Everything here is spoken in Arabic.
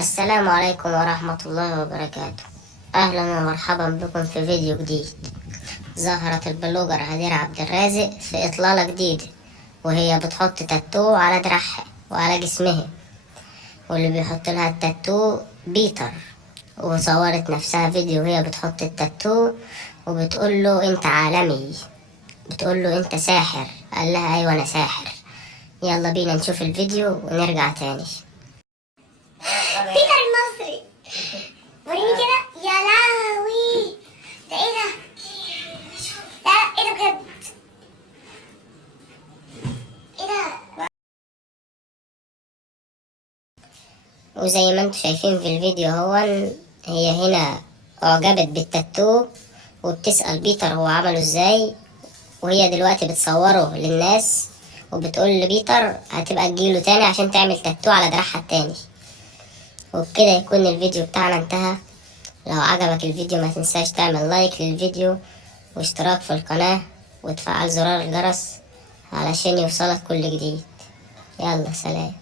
السلام عليكم ورحمة الله وبركاته. أهلا ومرحبا بكم في فيديو جديد. ظهرت البلوجر هدير عبد الرازق في إطلالة جديدة، وهي بتحط تاتو على دراعها وعلى جسمها، واللي بيحط لها التاتو بيتر. وصورت نفسها فيديو وهي بتحط التاتو وبتقول له انت عالمي، بتقول له انت ساحر. قال لها ايوه انا ساحر. يلا بينا نشوف الفيديو ونرجع تاني. بيتر المصري، وريني كده. يا لهوي، ده ايه ده؟ لا ايه ده بجد؟ ايه ده؟ وزي ما انتم شايفين في الفيديو هي هنا اعجبت بالتاتو وبتسأل بيتر هو عمله ازاي، وهي دلوقتي بتصوره للناس وبتقول لبيتر هتبقى تجيله تاني عشان تعمل تاتو على دراعها التاني. وبكده يكون الفيديو بتاعنا انتهى. لو عجبك الفيديو ما تنساش تعمل لايك للفيديو واشتراك في القناة وتفعل زرار الجرس علشان يوصلك كل جديد. يلا سلام.